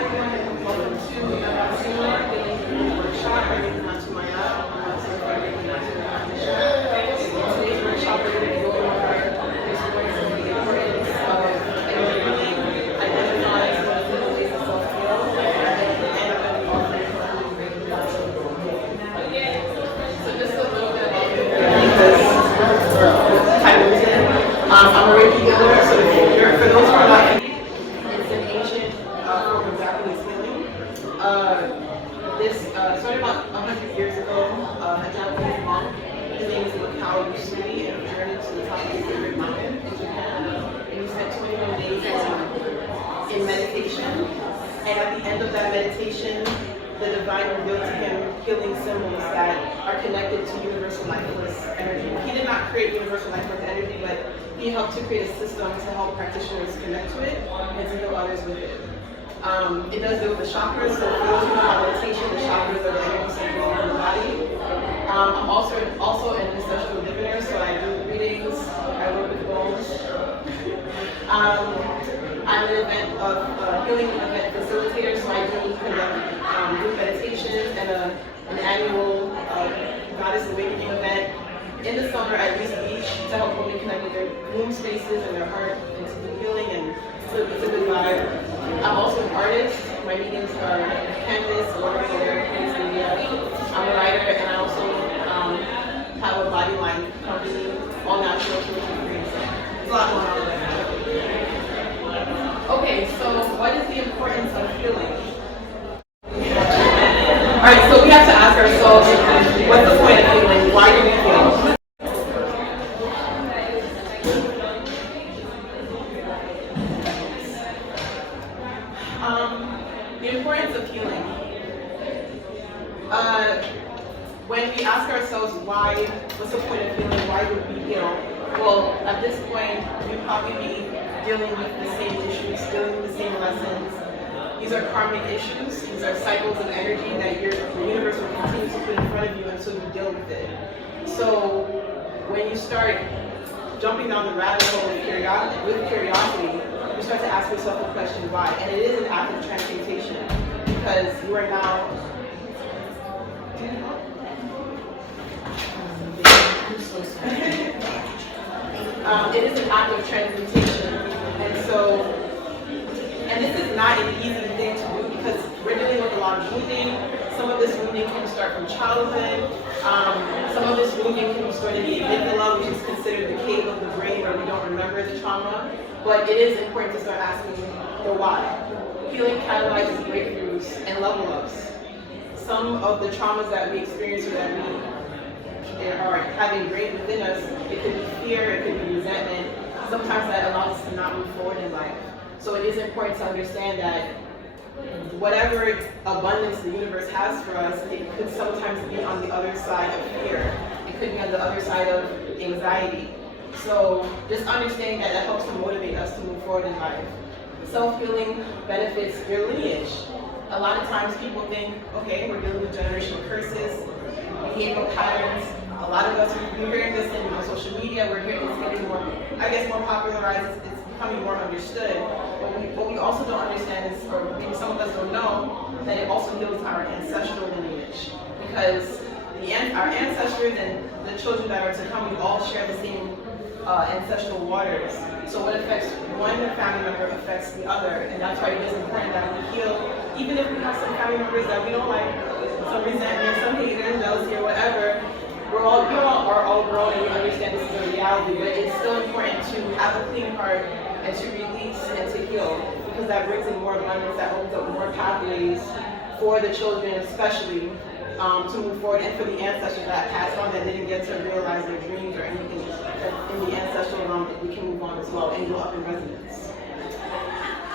everyone, and welcome to the RASIN workshop. My name is Natou. I'm certified practitioner. Today's workshop we're going to go over exploring some of the importance of energy healing, identifying some of the ways of self-heal, and offering so just a little bit about me, because title is in. I'm a Reiki healer, so for those who are not, it's an ancient form of Japanese healing. This started about 100 years ago. A Japanese monk, his name is Lakou, Usui, and he journeyed to the top of the favorite mountain in Japan. And he spent 21 days in meditation. And at the end of that meditation, the divine revealed to him healing symbols that are connected to universal lifeless energy. He did not create universal lifeless energy, but he helped to create a system to help practitioners connect to it and to heal others with it. It does deal with the chakras, so for those who know about meditation, the chakras are the energy centers in the body. I'm also an ancestral diviner, so I do readings, I work with bones. I'm an healing event facilitator, so I do conduct group meditations and an annual Goddess Awakening event in the summer at Lee's Beach to help women connect with their womb spaces and their heart and to do healing, and so it's a good vibe. I'm also an artist. My mediums are canvas, watercolor, paints, media. I'm a writer, and I also have a body line company, all natural, cruelty-free. There's a lot going on right now. Okay, so what is the importance of healing? Alright, so we have to ask ourselves, what's the point of healing? Why do we heal? The importance of healing. When we ask ourselves what's the point of healing, why would we heal? Well, at this point, we'd probably be dealing with the same issues, dealing with the same lessons. These are karmic issues. These are cycles of energy that the universe will continue to put in front of you until you deal with it. So when you start jumping down the rabbit hole with curiosity, you start to ask yourself the question, why? And it is an act of transmutation, because you are now... it is an act of transmutation, and this is not an easy thing to do because we're dealing with a lot of wounding. Some of this wounding can start from childhood. Some of this wounding can be stored in the amygdala, which is considered the cave of the brain where we don't remember the trauma. But it is important to start asking the why. Healing catalyzes breakthroughs and level ups. Some of the traumas that we experience or that we are having ingrained within us, it could be fear, it could be resentment. Sometimes that allows us to not move forward in life. So it is important to understand that whatever abundance the universe has for us, it could sometimes be on the other side of fear. It could be on the other side of anxiety. So just understanding that helps to motivate us to move forward in life. Self-healing benefits your lineage. A lot of times people think, okay, we're dealing with generational curses, behavioral patterns. A lot of us, we're hearing this on social media, we're hearing it's getting more, more popularized, it's becoming more understood. What we also don't understand is, or maybe some of us don't know, that it also heals our ancestral lineage. Because our ancestors and the children that are to come, we all share the same ancestral waters. So what affects one family member affects the other, and that's why it is important that we heal, even if we have some family members that we don't like, some resentment, some haters, jealousy, or whatever. We are all grown and we understand this is a reality, but it's still important to have a clean heart and to release and to heal, because that brings in more abundance, that opens up more pathways for the children especially to move forward, and for the ancestors that passed on that didn't get to realize their dreams or anything in the ancestral realm, that we can move on as well and go up in resonance.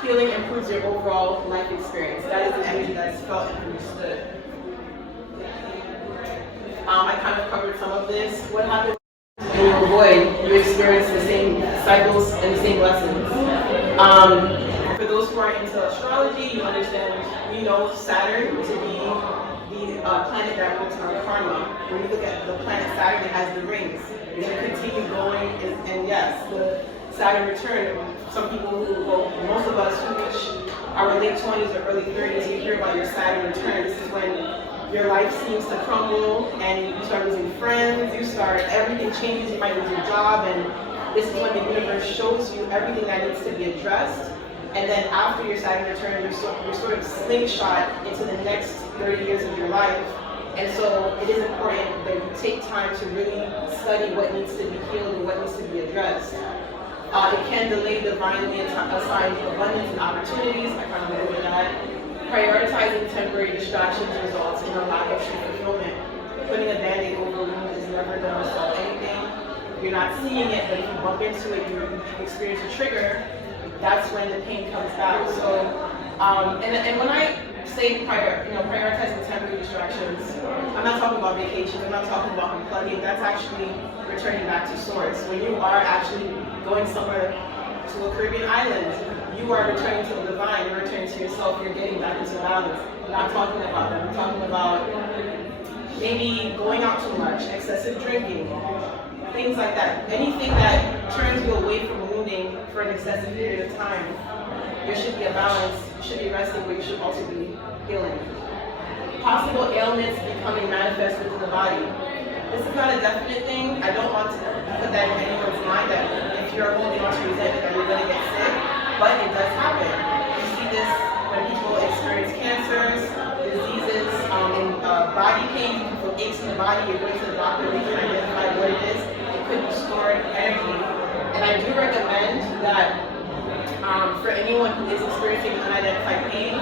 Healing improves your overall life experience. That is an energy that is felt and understood. I kind of covered some of this. What happens when you avoid, you experience the same cycles and the same lessons. For those who are into astrology, you understand, we know Saturn to be the planet that rules our karma. When you look at the planet Saturn, it has the rings. You're going to continue going, and yes, the Saturn return, some people who, well, most of us who reach our late late 20s or early 30s, you hear about your Saturn return. This is when your life seems to crumble and you start losing friends, everything changes, you might lose your job, and this is when the universe shows you everything that needs to be addressed. And then after your Saturn return, you're sort of slingshot into the next 30 years of your life. And so it is important that you take time to really study what needs to be healed and what needs to be addressed. It can delay divinely assigned abundance and opportunities. I kind of went over that. Prioritizing temporary distractions results in a lack of true fulfillment. Putting a band-aid over a wound is never going to solve anything. You're not seeing it, but if you bump into it, you experience a trigger, that's when the pain comes back. So, and when I say prioritizing temporary distractions, I'm not talking about vacations, I'm not talking about unplugging, that's actually returning back to source. When you are actually going somewhere to a Caribbean island, you are returning to the divine, you're returning to yourself, you're getting back into balance. I'm not talking about that, I'm talking about maybe going out too much, excessive drinking, things like that. Anything that turns you away from wounding for an excessive period of time. There should be a balance, you should be resting, but you should also be healing. Possible ailments becoming manifest within the body. This is not a definite thing. I don't want to put that in anyone's mind that if you're holding on to resentment that you're going to get sick, but it does happen. You see this when people experience cancers, diseases, and body pain, people feel aches in the body, you're going to the doctor, they can identify what it is. It could be stored energy. And I do recommend that for anyone who is experiencing unidentified pain,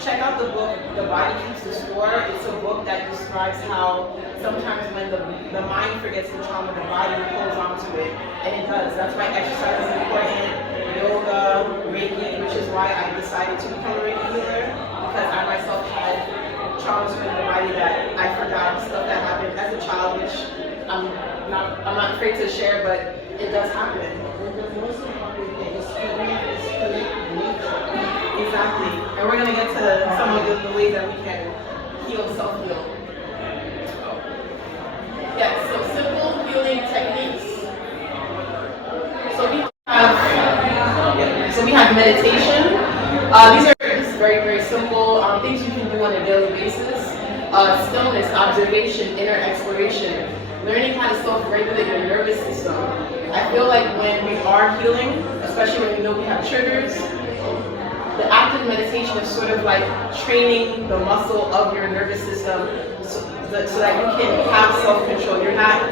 check out the book, The Body Keeps the Score. It's a book that describes how sometimes when the mind forgets the trauma, the body holds on to it. And it does. That's why exercise is important. Yoga, Reiki, which is why I decided to become a Reiki healer, because I myself had traumas within the body that I forgot, stuff that happened as a child, which I'm not afraid to share, but it does happen. Exactly. And we're going to get to some of the ways that we can heal, self-heal. Yes, so simple healing techniques. So we have meditation. These are just very, very simple things you can do on a daily basis. Stillness, observation, inner exploration. Learning how to self-regulate your nervous system. I feel like when we are healing, especially when we know we have triggers, the act of meditation is sort of like training the muscle of your nervous system so that you can have self-control. You're not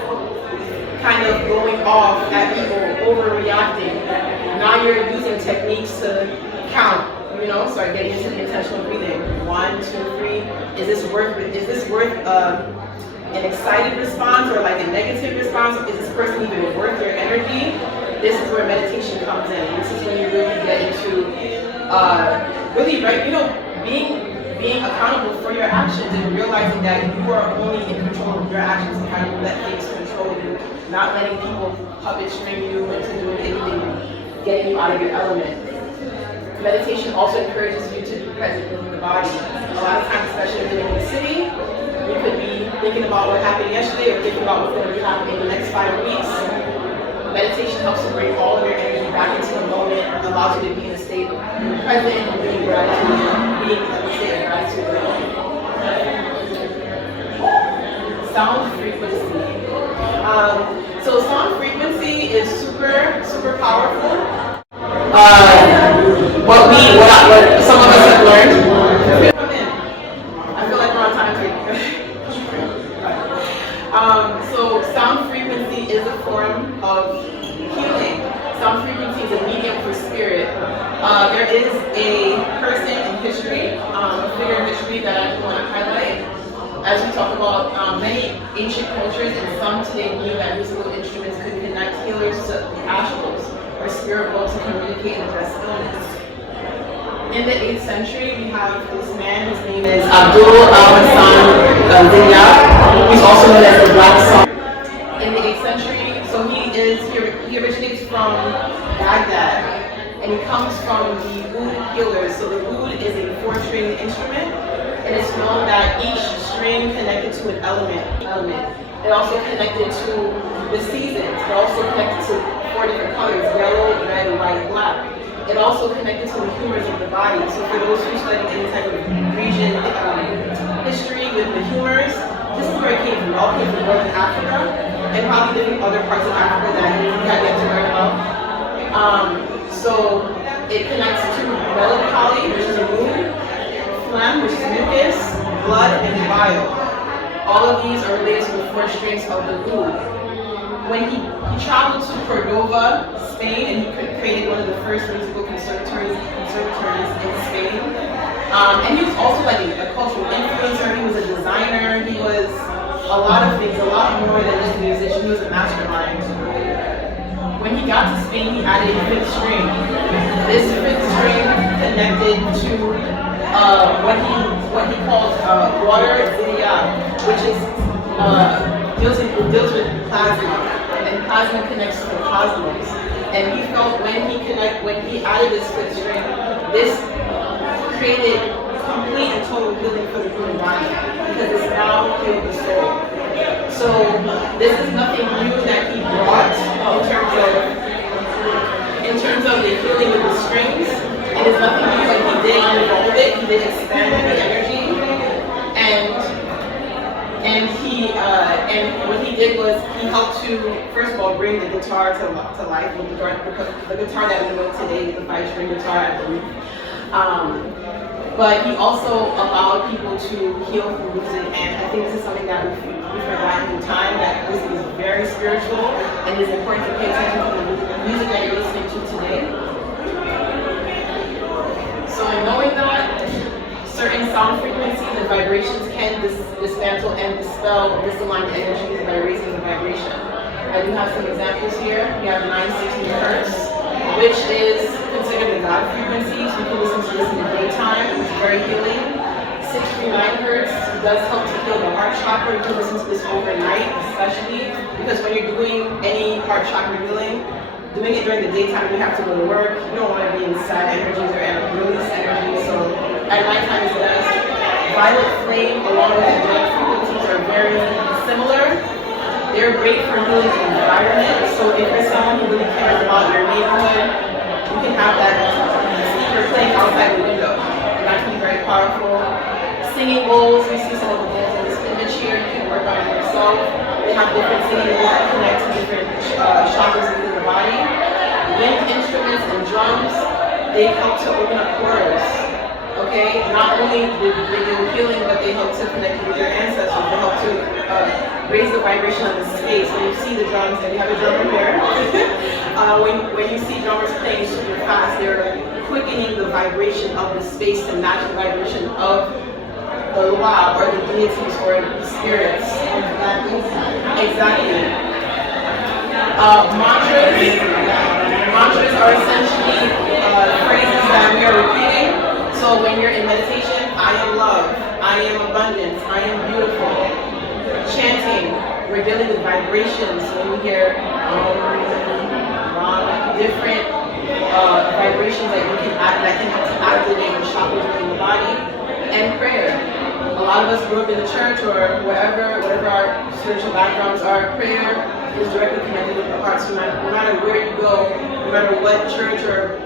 kind of going off at people, overreacting. Now you're using techniques to count, start getting into the intentional breathing. 1, 2, 3. Is this worth an excited response or like a negative response? Is this person even worth your energy? This is where meditation comes in. This is when you really get into being accountable for your actions and realizing that you are only in control of your actions and how you let things control you, not letting people puppet string you into doing anything, getting you out of your element. Meditation also encourages you to be present within the body. A lot of times, especially living in the city, you could be thinking about what happened yesterday or thinking about what's going to be happening in the next 5 weeks. Meditation helps to bring all of your energy back into the moment, allows you to be in a state of being present and being gratitude, being in a state of gratitude. Sound frequency. So sound frequency is super, super powerful. What some of us have learned. I feel like we're on time too. So sound frequency is a form of healing. Sound frequency is a medium for spirit. There is a person in history, a figure in history that I want to highlight. As we talk about many ancient cultures, and some today knew that musical instruments could connect healers to the astrals, or spirit world, to communicate and address illness. In the 8th century, we have this man, his name is Abdul Al-Hassan Dinyar. He's also known as the Black Sun. In the 8th century, so he originates from Baghdad, and he comes from the oud healers. So the oud is a 4-string instrument, and it's known that each string connected to an element. It also connected to the seasons. It also connected to 4 different colors: yellow, red, white, black. It also connected to the humors of the body. So for those who study any type of region history with the humors, this is where it came from. It all came from Northern Africa and probably different other parts of Africa that we have yet to learn about. So it connects to melancholy, which is a mood, phlegm, which is mucus, blood, and bile. All of these are related to the 4 strings of the oud. When he traveled to Cordova, Spain, and he created one of the first musical conservatories in Spain. And he was also like a cultural influencer. He was a designer. He was a lot of things, a lot more than just a musician. He was a mastermind. When he got to Spain, he added a 5th string. This 5th string connected to what he called water ziya, which is deals with plasma, and plasma connects to the cosmos. And he felt when he added this 5th string, this created complete and total healing for the human body, because it's now healed the soul. So this is nothing new that he brought in terms of the healing with the strings. It is nothing new, but he did evolve it. He did expand the energy, and what he did was he helped to first of all bring the guitar to life with the guitar that we know today, the 5-string guitar, I believe. But he also allowed people to heal through music, and I think this is something that we've forgotten in time, that music is very spiritual, and it's important to pay attention to the music that you're listening to today. So in knowing that, certain sound frequencies and vibrations can dismantle and dispel misaligned energies by raising the vibration. I do have some examples here. We have 960 hertz, which is considered a God frequency. So you can listen to this in the daytime. It's very healing. 639 hertz does help to heal the heart chakra. You can listen to this overnight, especially because when you're doing any heart chakra healing, doing it during the daytime, you have to go to work. You don't want to be in sad energies or release energy. So at nighttime is best. Violet flame along with angelic frequencies are very similar. They're great for healing the environment. So if you're someone who really cares about your neighborhood, you can have that speaker playing outside the window, and that can be very powerful. Singing bowls, we see some of the bowls in this image here. You can work on it yourself. They have different singing bowls that connect to different chakras within the body. Wind instruments and drums, they help to open up portals. Okay, not only do they do healing, but they help to connect with your ancestors. They help to raise the vibration of the space. When you see the drums, and you have a drummer here, when you see drummers playing super fast, they're quickening the vibration of the space to match the vibration of the Lakou, or the deities, or the spirits. Exactly. Mantras are essentially phrases that we are repeating. So when you're in meditation, I am love, I am abundance, I am beautiful. Chanting, we're dealing with vibrations. When we hear different vibrations that you can activate the chakras within the body. And prayer. A lot of us grew up in the church or whatever our spiritual backgrounds are. Prayer is directly connected with the heart. So no matter where you go, no matter what church or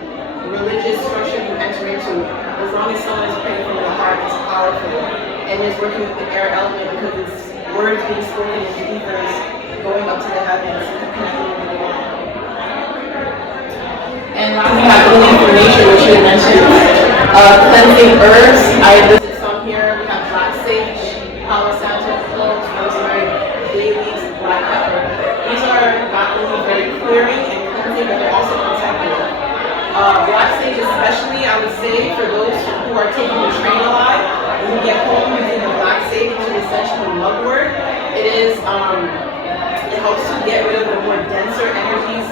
religious structure you enter into, as long as someone is praying from the heart, it's powerful. And it's working with the air element, because it's words being spoken in the ethers, going up to the heavens, connecting with the world. And lastly, we have healing for nature, which you mentioned. Cleansing herbs. I listed some here. We have black sage, palo santo, cloves, rosemary, bay leaves, black pepper. These are not only very clearing and cleansing, but they're also protective. Black sage especially, I would say, for those who are taking the train a lot, when you get home using the black sage, which is essentially mugwort, it helps to get rid of the more denser energies.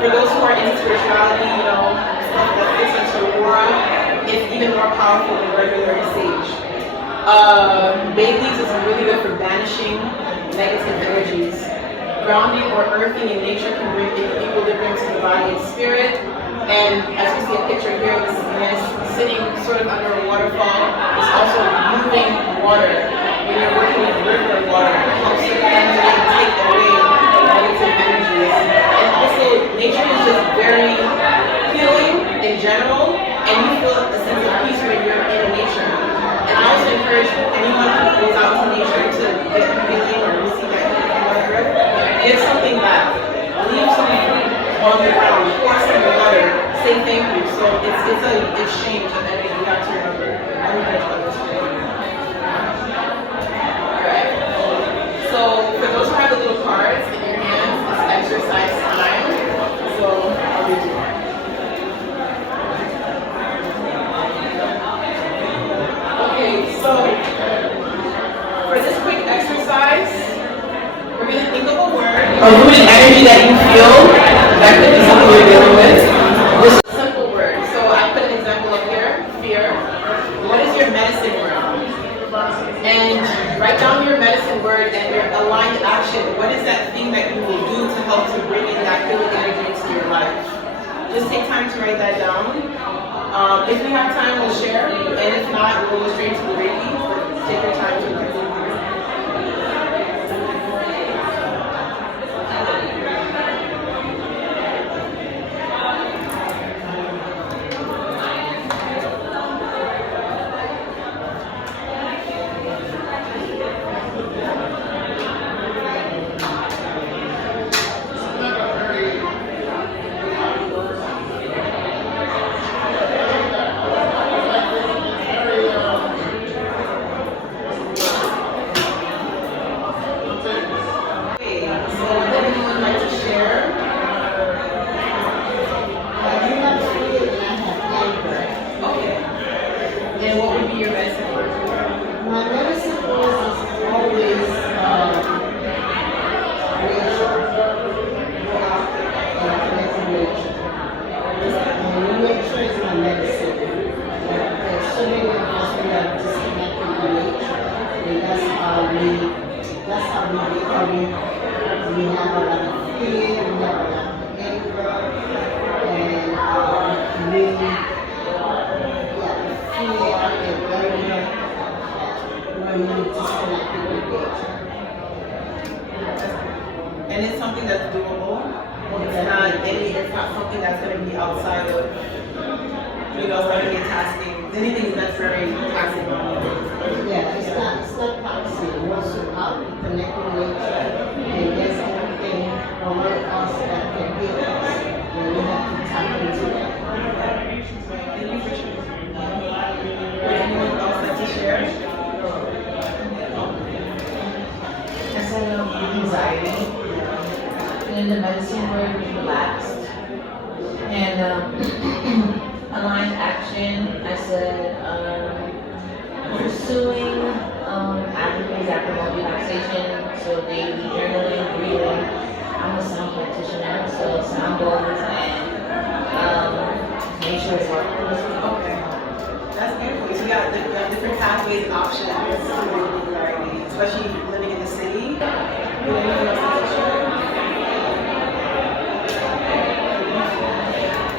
For those who are in spirituality, stuff that fits into aura, it's even more powerful than regular sage. Bay leaves is really good for banishing negative energies. Grounding or earthing in nature can bring equilibrium to the body and spirit. And as you see a picture here, this man is sitting sort of under a waterfall. It's also moving water. When you're working with river water, it helps to cleanse and take away negative energies. And also, nature is just very healing in general, and you feel a sense on the ground, pour some water, say thank you. So it's an exchange of energy. You have to remember. Everybody understands. Alright. So for those who have the little cards in your hands, it's exercise time. So I'll read you. Okay, so for this quick exercise, we're going to think of a word, a rooted energy that you feel that could be something you're dealing with. This is a simple word. So I put an example up here, fear. What is your medicine word? And write down your medicine word and your aligned action. What is that thing that you will do to help to bring in that healing energy into your life? Just take time to write that down. If we have time, we'll share. And if not, we'll go straight to the Reiki. Take your time to write. And it's something that's doable. It's not something that's going to be outside of, tasking. Anything that's very taxing. Yeah, it's not taxing. Once you out, connect with nature, and there's everything around us that can heal us. And we have to tap into that. Thank you for sharing. Anyone else like to share? I said anxiety. And the medicine word was relaxed. And aligned action, I said pursuing activities that promote relaxation. So daily journaling, breathing. I'm a sound practitioner, so sound bowls and nature is working. Okay. That's beautiful. So you have different pathways and options, especially living in the city.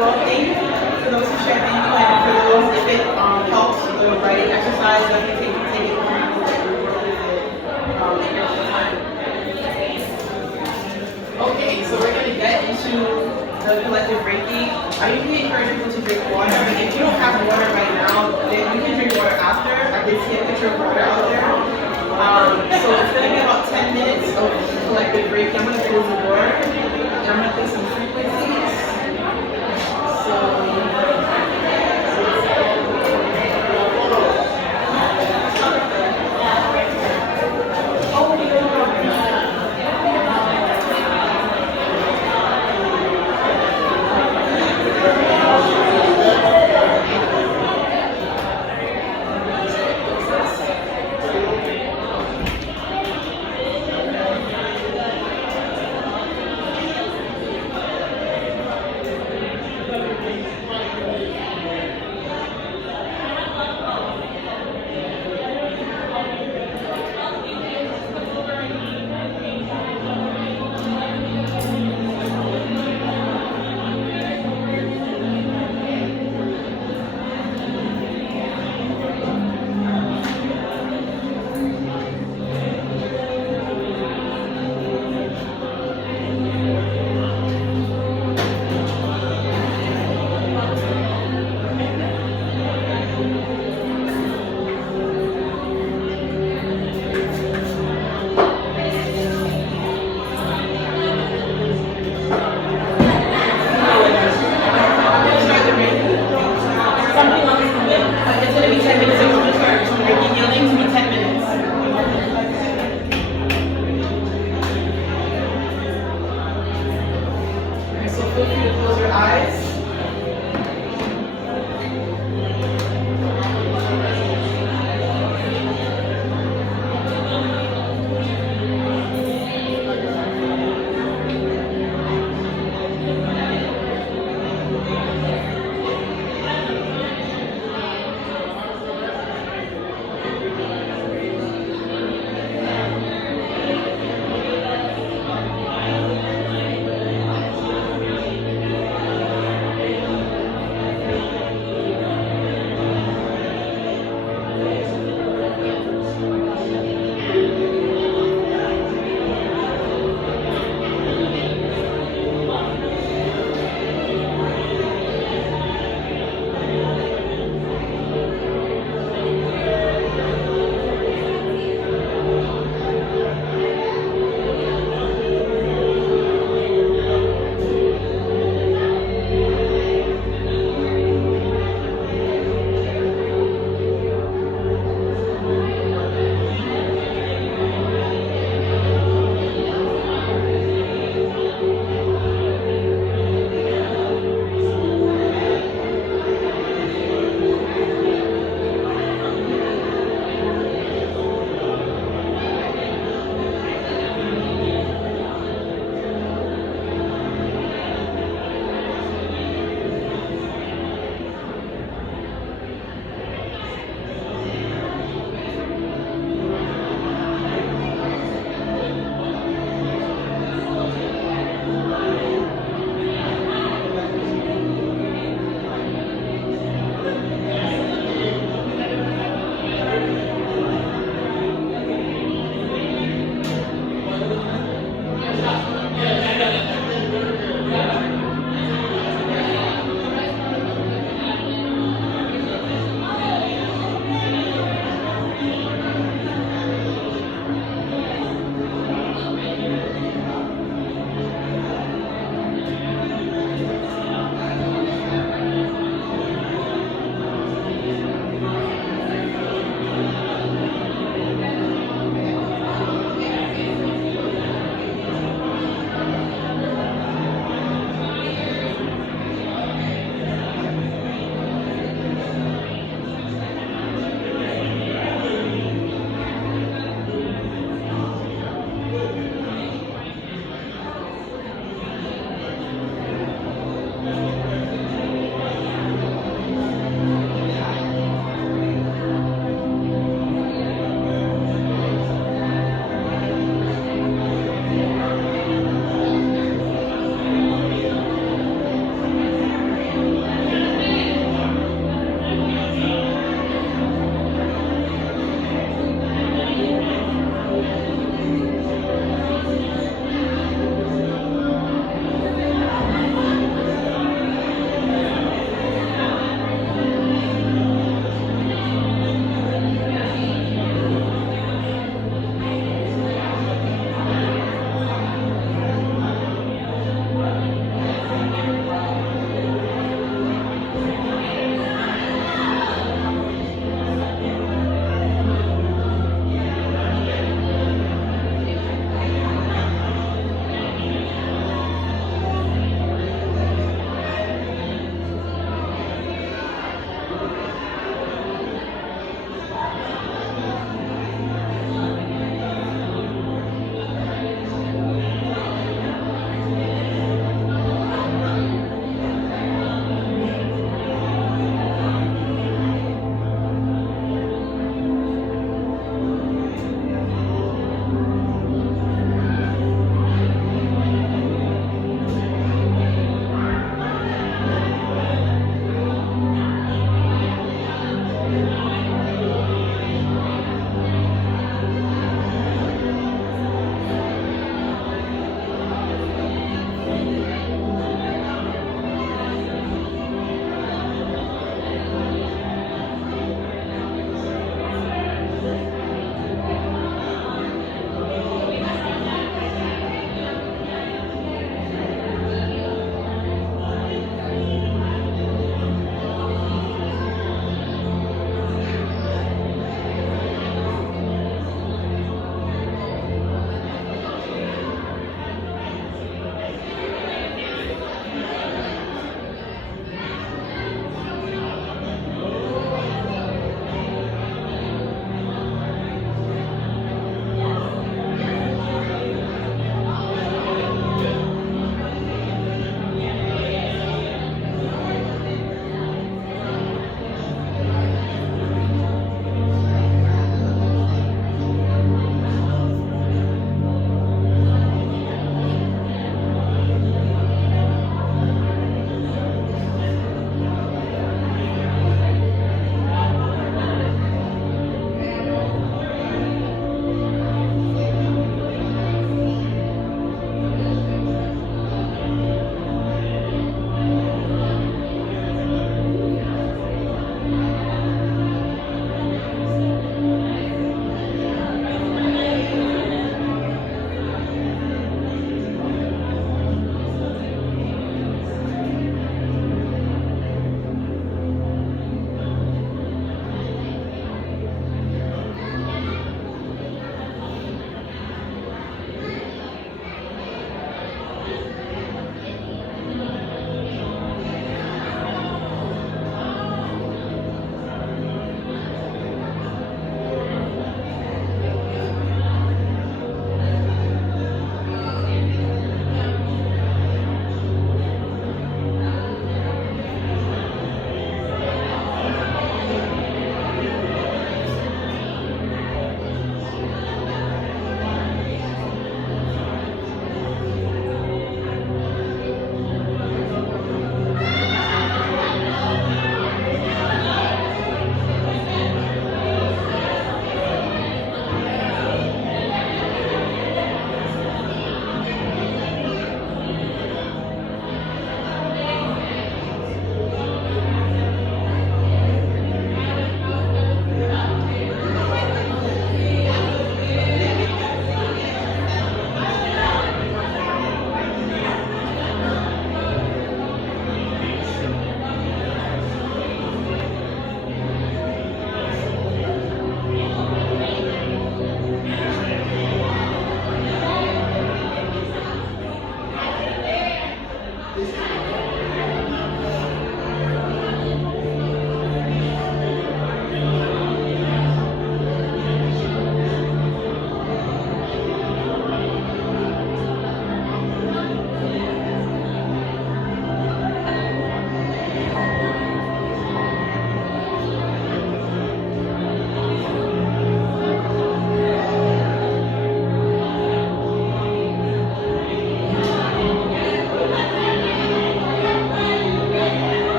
Well, thank you for those who shared. Thank you, and for those, if it helps the writing exercise, then you can take it from in your time. Okay, so we're going to get into the collective Reiki. I usually encourage people to drink water. If you don't have water right now, then you can drink water after. I did see a picture of water out there. So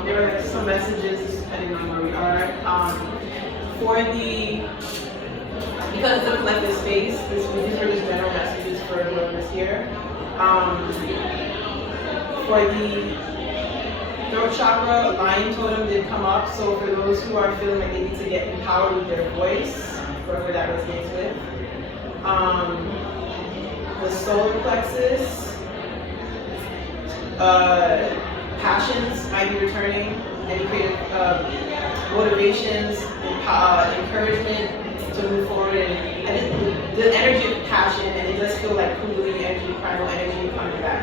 there are some messages depending on where we are. Because it's a collective space, these are just general messages for whoever's here. For the throat chakra, lion totem did come up, so for those who are feeling like they need to get empowered with their voice, whoever that resonates with. The solar plexus, passions might be returning, any creative motivations, encouragement to move forward, and the energy of passion, and it does feel like kundalini energy, primal energy coming back.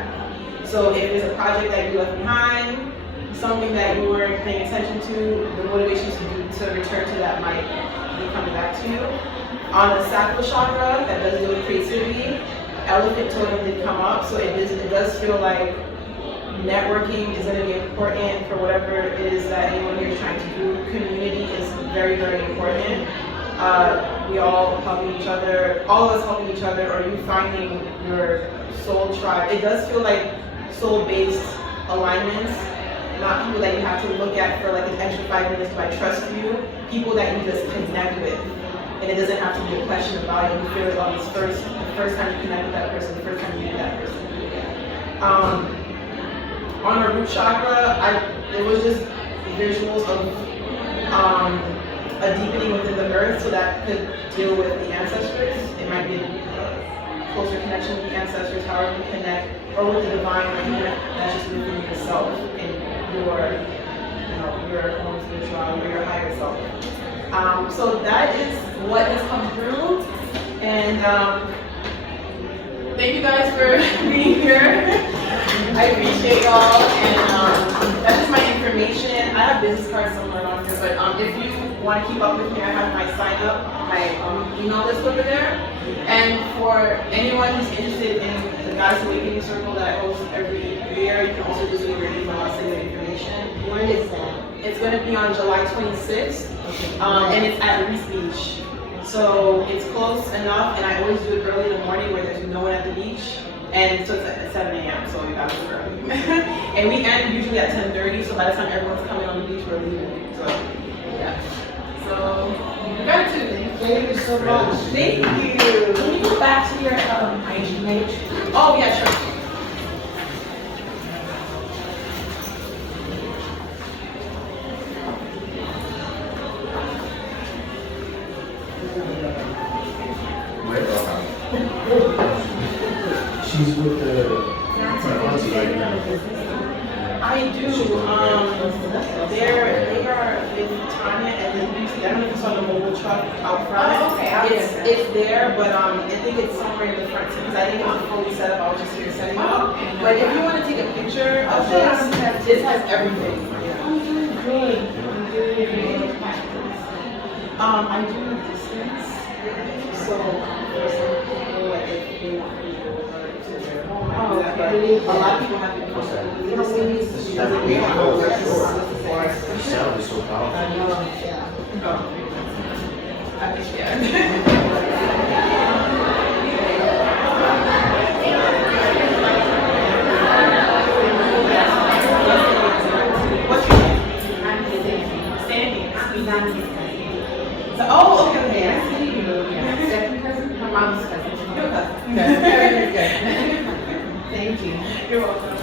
So if there's a project that you left behind, something that you weren't paying attention to, the motivations to return to that might be coming back to you. On the sacral chakra, that does deal with creativity, elephant totem did come up, so it does feel like networking is going to be important for whatever it is that anyone here is trying to do. Community is very, very important. We all helping each other, all of us helping each other, or you finding your soul tribe. It does feel like soul-based alignments, not people that you have to look at for like an extra 5 minutes, but I trust you, people that you just connect with. And it doesn't have to be a question about it. You feel it on the first time you connect with that person, the first time you meet that person. On our root chakra, it was just visuals of a deepening within the earth, so that could deal with the ancestors. It might be a closer connection with the ancestors, however you connect, or with the divine, or even that's just within yourself and your own spirituality or your higher self. So that is what has come through, and thank you guys for being here. I appreciate y'all, and that's just my information. I have business cards somewhere on here, but if you want to keep up with me, I have my sign up, my email list over there. And for anyone who's interested in the Goddess Awakening Circle that I host every year, you can also just leave your email, I'll send you the information. When is that? It's going to be on July 26th, and it's at Reese Beach. So it's close enough, and I always do it early in the morning where there's no one at the beach. And so it's at 7 a.m., so you gotta leave early. And we end usually at 10:30, so by the time everyone's coming on the beach, we're leaving. So, yeah. So, gratitude. Thank you so much. Thank you. Can you go back to your IG page? Oh, yeah, sure. She's with the auntie right now. I do. They are with Tania, and then I don't know if you saw the mobile truck out front. Oh, okay. It's there, but I think it's somewhere in the front because I didn't have it fully set up. I was just here setting it up. But if you want to take a picture of this has everything. I'm doing good. I'm doing good. I do distance, so for some people, like if they want me to go over to their home, I do that. But a lot of people have been comfortable with distance because they have The sound is so powerful. I know, yeah. I think, yeah. What's your name? I'm Sandy. So, oh, okay, I see you. Second cousin? My mom's cousin. Your cousin. Thank you. You're welcome.